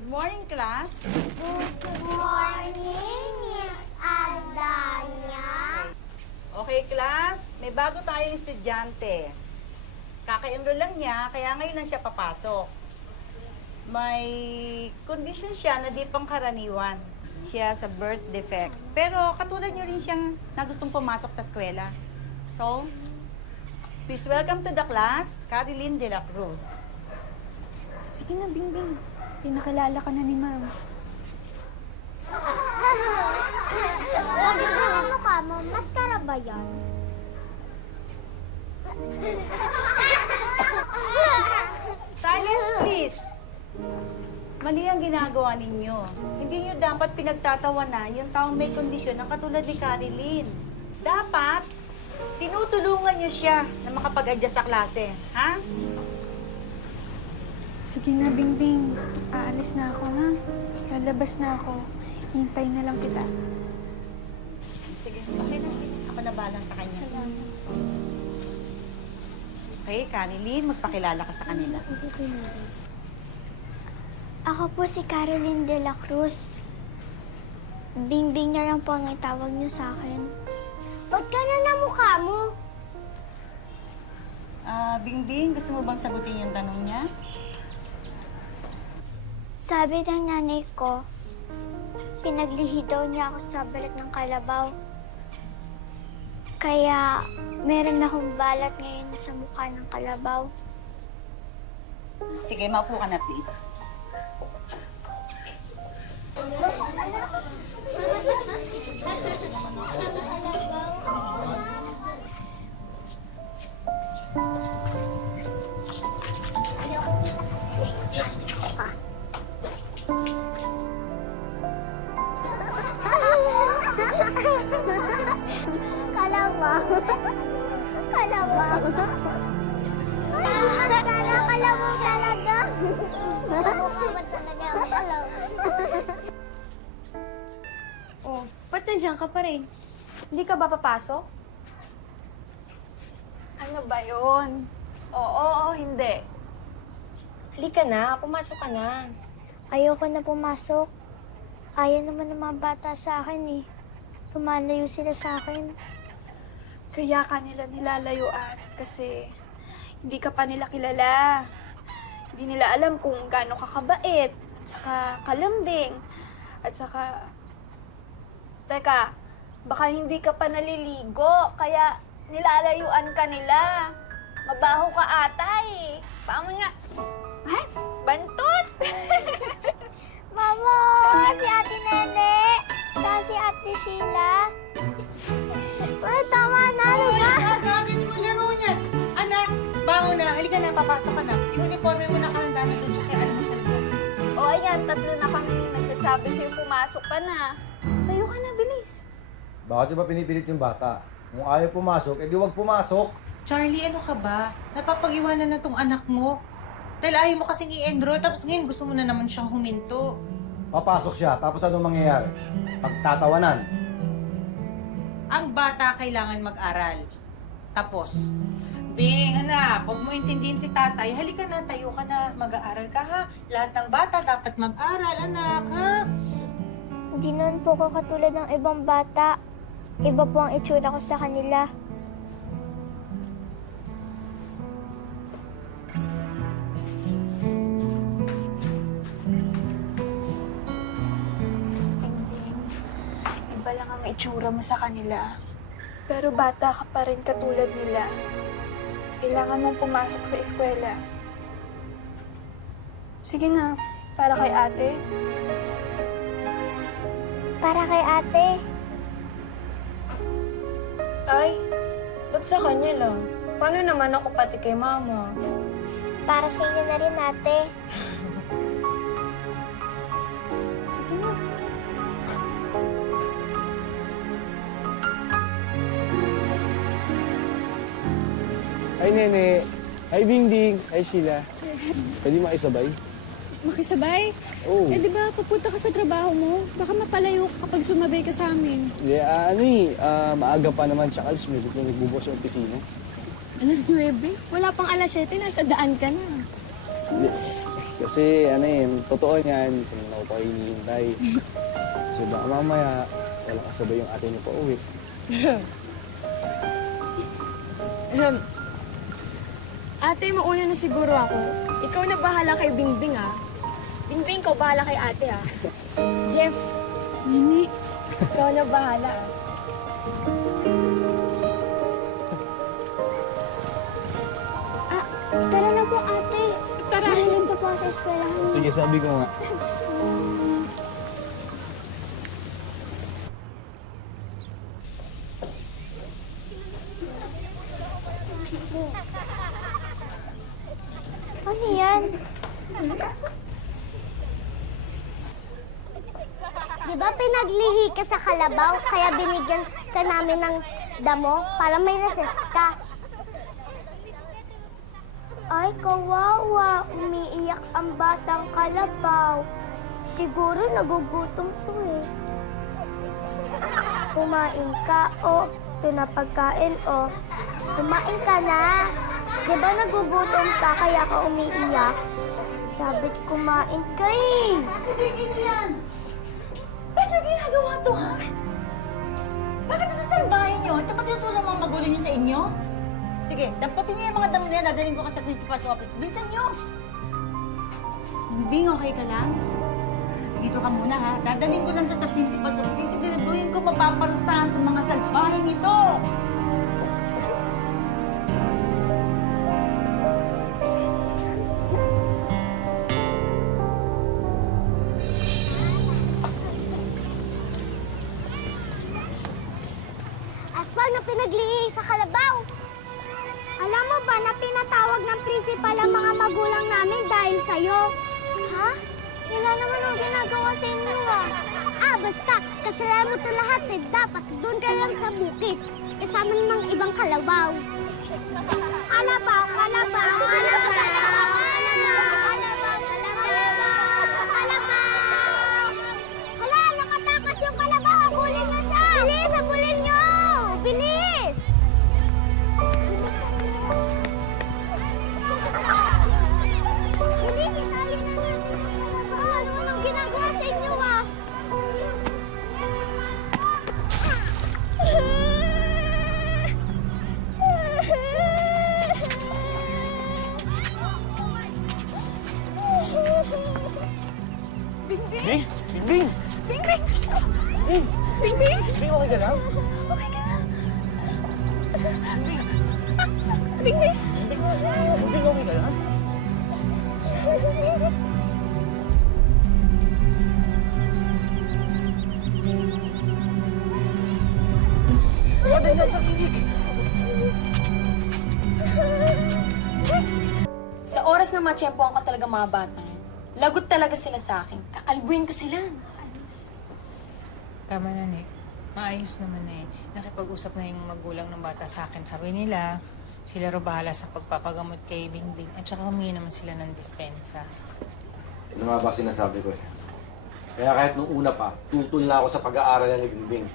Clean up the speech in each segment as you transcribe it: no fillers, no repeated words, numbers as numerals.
Good morning, class. Good morning, Miss Adanya. Okay, class. May bago tayong estudyante. Kaka-enroll lang niya, kaya ngayon lang siya papasok. May condition siya na di pangkaraniwan. Siya sa birth defect. Pero katulad niyo rin siyang na gustong pumasok sa eskwela. So, please welcome to the class, Caroline de la Cruz. Sige na, Bingbing. Pinakilala ka na ni Ma'am. Ano ang mukha mo? Maskara ba yan? Silence, please! Mali ang ginagawa ninyo. Hindi nyo dapat pinagtatawanan yung taong may kondisyon na katulad ni Caroline. Dapat, tinutulungan nyo siya na makapag-adjust sa klase. Ha? Sige na, Bingbing. Aalis na ako, ha? Lalabas na ako. Hintay na lang kita. Sige, okay na siya. Ako na bahala sa kanya. Salamat. Okay, Caroline, magpakilala ka sa kanila. Ako po si Caroline de la Cruz. Bingbing na lang po ang itawag niyo sa akin. Huwag ka na na mukha mo. Bingbing, gusto mo bang sagutin yung tanong niya? Sabi ng nanay ko, pinaglihi daw niya ako sa balat ng kalabaw. Kaya meron akong balat ngayon sa mukha ng kalabaw. Sige, maupo ka na, please. Kalabaw. Kalabaw. Kalabaw talaga. Kamukha ba talaga ang kalabaw? Oh, ba't nandiyan ka pa rin? Hindi ka ba papasok? Ano ba yun? Oo, hindi. Halika na, pumasok ka na. Ayoko na pumasok. Ayaw naman ng mga bata sa akin eh. Lumalayo sila sa akin. Kaya ka nila nilalayuan kasi hindi ka pa nila kilala. Hindi nila alam kung gaano ka kabait, at saka kalambing, at saka... Teka, baka hindi ka pa naliligo, kaya nilalayuan ka nila. Mabaho ka ata eh. Paano nga? Ay, bantot! Mama! Si Ate Nene! Tsaka si Ate Sheila! Uy, tama na! Ano ba? Gagawin mo laro niyan. Anak, bangon na. Halika na, papasok ka na. Yung uniforme mo nakahanda na doon, tsaka almusal mo. O ayan, tatlo na kami nagsasabi sa'yo pumasok ka na. Tayo ka na, bilis. Bakit ba pinipilit yung bata? Kung ayaw pumasok, edi huwag pumasok. Charlie, ano ka ba? Napapag-iwanan na tong anak mo. Dahil ayaw mo kasing i-enroll, tapos ngayon gusto mo na naman siyang huminto. Papasok siya, tapos anong mangyayari? Pagtatawanan. Ang bata kailangan mag-aral. Tapos, Bing, anak, huwag mo intindihin si tatay. Halika na, tayo ka na, mag-aaral ka ha. Lahat ng bata dapat mag-aral, anak, ha? Hindi naman po ko katulad ng ibang bata. Iba po ang itsura ko sa kanila. Iba lang ang itsura mo sa kanila. Pero bata ka pa rin katulad nila. Kailangan mong pumasok sa eskwela. Sige na, para kay ate. Para kay ate. Ay, ba't sa kanya lang? Paano naman ako pati kay mama? Para sa inyo na rin, ate. Sige na. Ay, Nene. Ay, Bingbing. Ay, Sheila. Pwede makisabay? Makisabay? Oo. Eh, di ba pupunta ka sa trabaho mo? Baka mapalayo ka kapag sumabay ka sa amin. Hindi, maaga pa naman. Tsaka alas may kung nagbubukas sa opisina. Alas 9? Wala pang alas 7, nasa daan ka na. Yes. Kasi ano totoo niyan, kung ako pa hinihintay. Kasi baka mamaya, walang kasabay yung ate niyo pa uwi. Ate, mauna na siguro ako. Ikaw na bahala kay Bingbing, ah. Bingbing, ikaw bahala kay ate, ah. Jeff, Nini, ikaw na bahala, ah. Tara na po, ate. Tara. Mahiling pa po ako sa eskwelahan. Sige, sabi ko nga. Ano yan? Di ba pinaglihi ka sa kalabaw, kaya binigyan ka namin ng damo para may recess ka? Ay, kawawa. Umiiyak ang batang kalabaw. Siguro nagugutom to eh. Kumain ka, o. Ito na pagkain, o. Kumain ka na. Di ba nagugutom ka kaya ka umiiyak? Sabi kumain ka eh. Tigil yan! Medyo ginagawa to, ha? Bakit nasasalbahin nyo? Ito pa tinutulong mga magulo nyo sa inyo? Sige, damputin niyo yung mga damo na yan. Dadaling ko ka sa principal's office. Bilisan nyo! Bing, okay ka lang? Dito ka muna, ha? Dadaling ko lang to sa principal's office. Sisiguraduhin ko mapaparusahan itong mga salbahin ito! Aswang na pinaglihi sa kalabaw. Alam mo ba na pinatawag ng principal ang mga magulang namin dahil sa'yo? Ha? Wala naman ang ginagawa sa inyo basta. Kasalanan mo to lahat eh. Dapat doon ka lang sa bukid. Kasama ng ibang kalabaw. Kalabaw, kalabaw, kalabaw. Hala, nakatakas yung kalabaw. Habulin na siya. Bilis, habulin nyo. Bilis. Bilis, hinali na. Ano naman ang ginagawa sa inyo, ah? Bing! Bingbing! Bingbing, Diyos ko! Bingbing! Bingbing, okay ka lang? Okay ka na? Bingbing! Bingbing, okay ka lang? Patay na sa klinik! Sa oras na matsyempohan ko talaga mga bata, lagot talaga sila sa akin. Kakalbuin ko sila. Nakakainis. Tama na, Nick. Maayos naman eh. Nakipag-usap na yung magulang ng bata sa akin. Sabi nila, sila ro bahala sa pagpapagamot kay Bingbing. At saka humingi naman sila ng dispensa. Ano nga ba sinasabi ko eh? Kaya kahit nung una pa, tutol na ako sa pag-aaral ni Bingbing.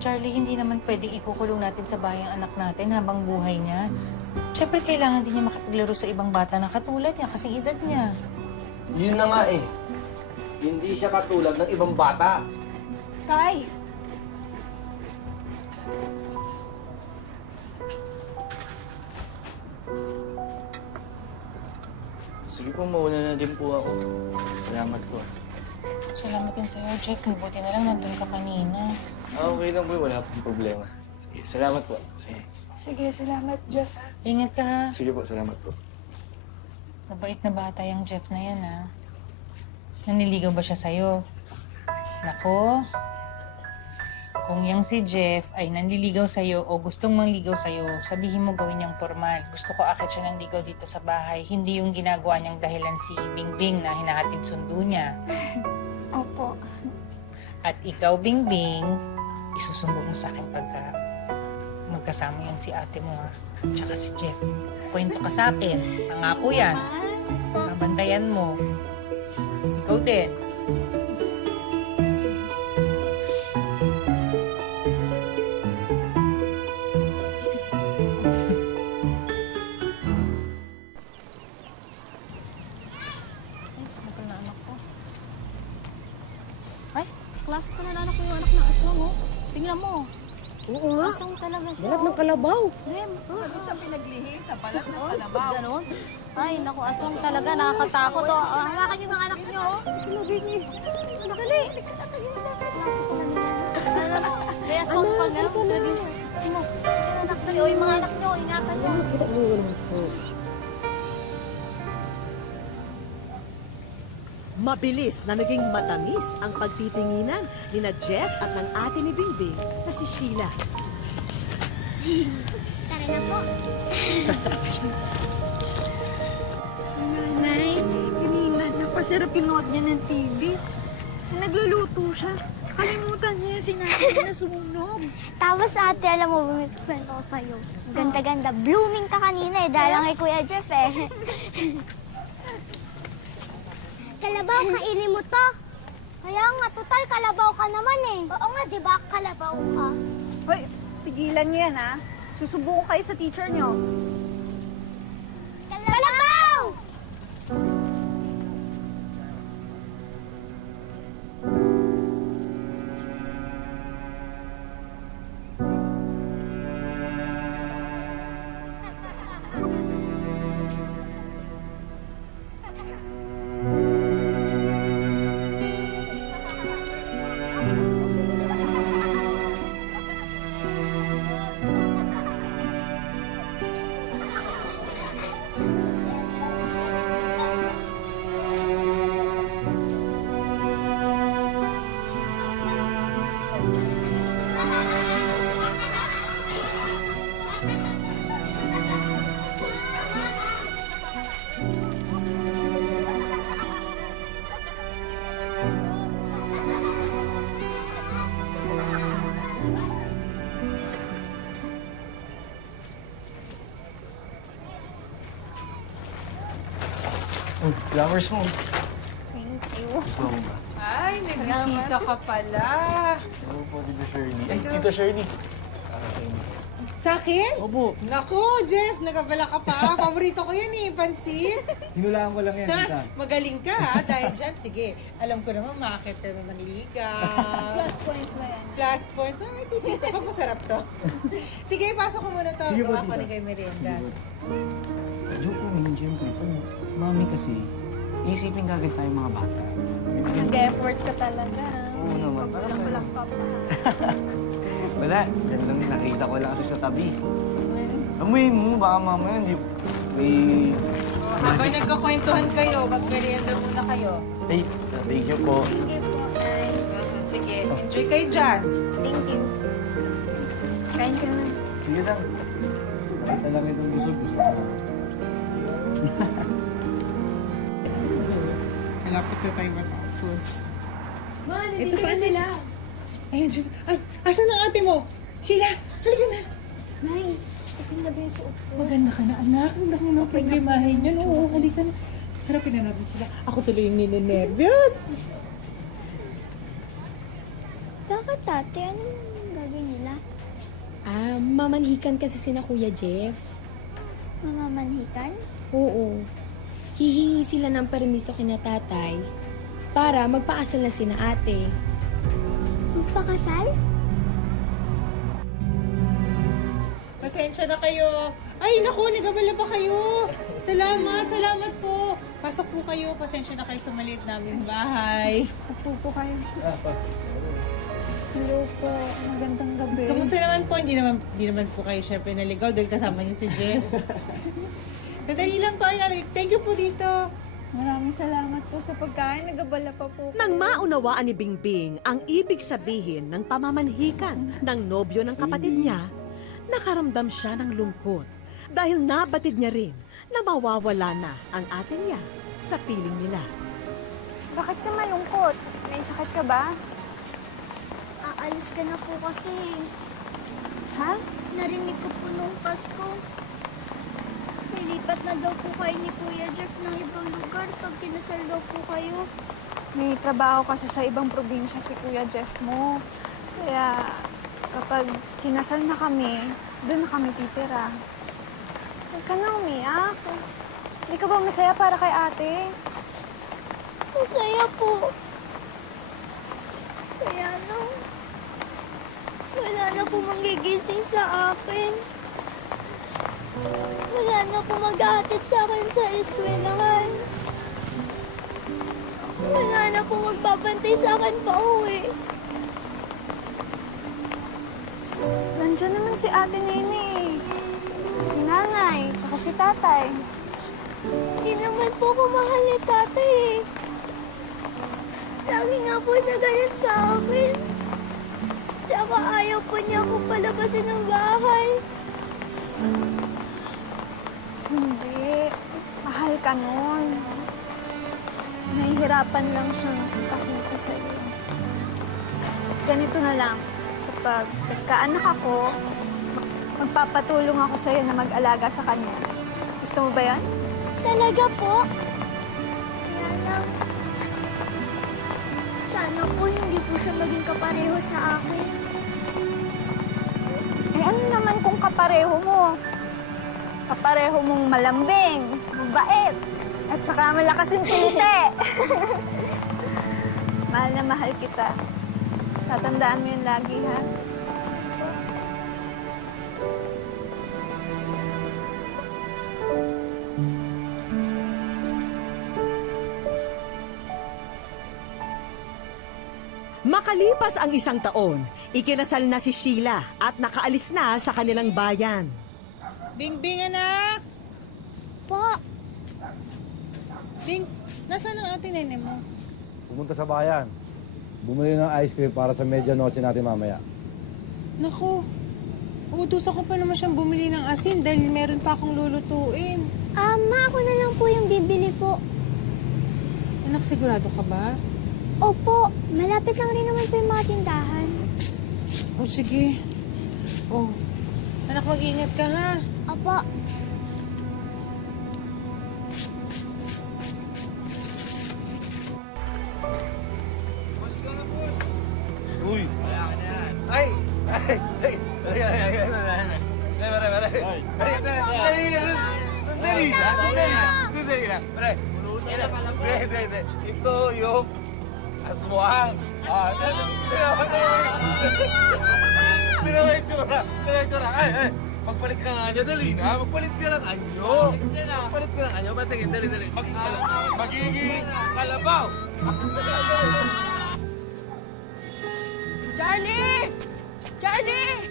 Charlie, hindi naman pwedeng ikukulong natin sa bahay ang anak natin habang buhay niya. Siyempre, kailangan din niya makapaglaro sa ibang bata na katulad niya kasi edad niya. Yun na nga eh. Hindi siya katulad ng ibang bata. Tay! Sige po, mauna na din po ako. Salamat po. Salamat din sa'yo, Jeff. Mabuti na lang nandun ka kanina. Okay lang po, wala pong problema. Sige, salamat po. Sige. Sige, salamat, Jeff. Ingat ka, ha? Sige po, salamat po. Mabait na bata yung Jeff na yan, ha? Naniligaw ba siya sa'yo? Nako, kung yang si Jeff ay nanliligaw sa'yo o gustong mangligaw sa'yo, sabihin mo gawin niyang formal. Gusto ko akit siya ng ligaw dito sa bahay. Hindi yung ginagawa niyang dahilan si Bingbing na hinahatid sundo niya. Opo. At ikaw, Bingbing, isusumbong mo sa akin pagka magkasama yun si ate mo, ha? Tsaka si Jeff. Kwento ka sa akin. Pangako yan. Babantayan mo. Ikaw din. alam mo. Oo nga. Asong talaga siya. Balat ng kalabaw. Rem, Doon siya pinaglihi sa balat ng kalabaw. ganon. Ay, naku, asong talaga. Nakakatakot. Oh. Hawakan yung mga anak niyo. Oh. Dali. Klase pala nila. Ano? May asong pa nga. Simo. Anak, dali. O, yung mga anak niyo, ingatan niyo. Mabilis na naging matamis ang pagtitinginan ni na Jeff at ng ate ni Bingbing na si Sheila. Tara na po. Si nanay, kanina, napasarap pinood niya ng TV. Nagluluto siya. Kalimutan niya yung sinabi na sunog. Tapos ate, alam mo, bumipwento ko sa'yo. Ganda-ganda. Blooming ka kanina eh, dahil lang kay Kuya Jeff eh. Kalabaw, kainin mo to. Kaya nga, total kalabaw ka naman eh. Oo nga, di ba? Kalabaw ka. Hoy, pigilan niyo yan, ha? Susubukan kayo sa teacher niyo. Kalabaw! Oh, flowers mo. Thank you. Gusto mo ba? Ay, may bisita ka pala. Oo po, Tita Shirley. Ay, Tita Shirley. Para sa inyo. Sa akin? Opo. Naku, Jeff, nagabala ka pa. Paborito ko yan eh, pansit. Hinulaan ko lang yan, Tita. Magaling ka ha, dahil dyan, sige. Alam ko naman, makakit ka na ng liga. Plus points ba yan? Plus points. Ah, may sipin ka. Pag masarap to. Sige, pasok ko muna to. Sige po, Gawa ko Tita. rin kay merienda. Joke lang yun, siyempre. Pag mami kasi, isipin kagad tayo mga bata. Nag-effort ka talaga. Oo naman, para sa'yo. Walang pa pa. Wala, dyan lang nakita ko lang kasi sa tabi. Amuyin mo, baka mamaya hindi may... Oh, habang nagkakwentuhan kayo, mag-merienda muna kayo. Ay, thank you po. Thank you po, Nay. Sige, enjoy kayo dyan. Thank you. Kain ka na. Sige lang. Kahit talaga itong busog na. Malapit na tayo matapos. Ma, Ito pa na sila. Ayun, dyan. Ay, asan ang ate mo? Sheila, halika na. Nay, maganda ba yung suot ko? Maganda ka na, anak. Ang dami ng problemahin yan. Oo, halika na. Harapin na natin sila. Ako tuloy yung nininervyos. Bakit ate? Anong gagawin nila? Mamanhikan kasi sina Kuya Jeff. Mamamanhikan? Oo. Hihingi sila ng permiso kina tatay para magpaasal na sina ate. Magpakasal? Pasensya na kayo. Ay, naku, nagabala pa kayo. Salamat, salamat po. Pasok po kayo. Pasensya na kayo sa maliit namin bahay. Upo po kayo. Hello po. Magandang gabi. Kamusta naman po? Hindi naman po kayo syempre naligaw dahil kasama niyo si Jeff. Sandali lang po. Thank you po dito. Maraming salamat po sa pagkain. Nagabala pa po. Nang maunawaan ni Bingbing ang ibig sabihin ng pamamanhikan ng nobyo ng kapatid niya, nakaramdam siya ng lungkot dahil nabatid niya rin na mawawala na ang ate niya sa piling nila. Bakit ka malungkot? May sakit ka ba? Aalis ka na po kasi. Ha? Narinig ko po nung Pasko. Nilipat na daw po kayo ni Kuya Jeff ng ibang lugar pag kinasal daw po kayo. May trabaho kasi sa ibang probinsya si Kuya Jeff mo. Kaya kapag kinasal na kami, doon na kami titira. Huwag ka na umiyak. Hindi ka ba masaya para kay ate? Masaya po. Kaya nung Wala na po manggigising sa akin. Wala na po mag-aatid sa akin sa eskwelahan. Wala na po magbabantay sa akin pa uwi. Nandiyan naman si Ate Nene, si Nanay, tsaka si Tatay. Hindi naman po ako mahal ni tatay eh. Lagi nga po siya ganyan sa akin. Tsaka ayaw po niya akong palabasin ng bahay. Hindi, mahal ka nun. Nahihirapan lang siyang ipakita sa'yo. Ganito na lang, kapag nagkaanak ako, magpapatulong ako sa'yo na mag-alaga sa kanya. Gusto mo ba yan? Talaga po? Kaya lang, sana po hindi po siya maging kapareho sa akin. Eh ano naman kung kapareho mo? Kapareho mong malambing, mabait, at saka malakas yung kilite. Mahal na mahal kita. Tatandaan mo yun lagi, ha? Makalipas ang 1 taon, ikinasal na si Sheila at nakaalis na sa kanilang bayan. Bingbing, anak! Po, Bing, nasaan ang ate nene mo? Pumunta sa bayan. Bumili ng ice cream para sa medianoche natin mamaya. Naku, uutusan ko pa naman siyang bumili ng asin dahil meron pa akong lulutuin. ma, ako na lang po yung bibili po. Anak, sigurado ka ba? Opo, malapit lang rin naman po yung mga tindahan. O sige. Oh, anak, mag-ingat ka ha. Opo. Uy! Ay! Ay! Ay! Sandali lang. Ito yung aswang. Sino may tsura? Ay! Magpalit ka nga niya, dali na. Magpalit ka ng anyo. Magpalit ka ng anyo. Patingin, dali. Magiging kalabaw. Charlie! Charlie!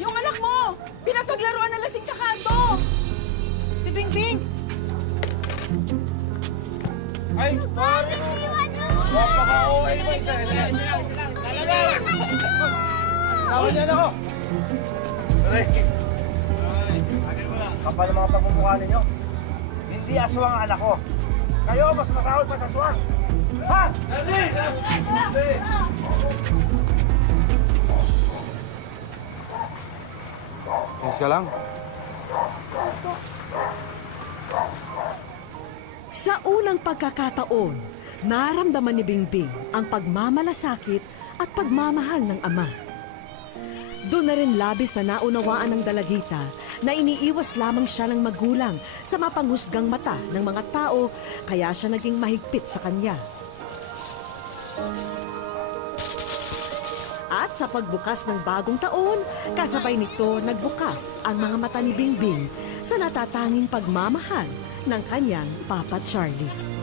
Yung anak mo! Pinapaglaruan na lasing sa kanto! Si Bingbing! Ay! Pare mo! Napaka-OA mo! Tawag niya na ako! Aray! Kapal ang mga pagmumukha ninyo. Hindi aswang ang anak ko. Kayo mas masahol pa sa aswang. Ha? Dali! Yes ka lang? Sa unang pagkakataon, naramdaman ni Bingbing ang pagmamalasakit at pagmamahal ng ama. Doon na rin labis na naunawaan ng dalagita na iniiwas lamang siya ng magulang sa mapanghusgang mata ng mga tao, kaya siya naging mahigpit sa kanya. At sa pagbukas ng bagong taon, kasabay nito nagbukas ang mga mata ni Bingbing sa natatanging pagmamahal ng kanyang Papa Charlie.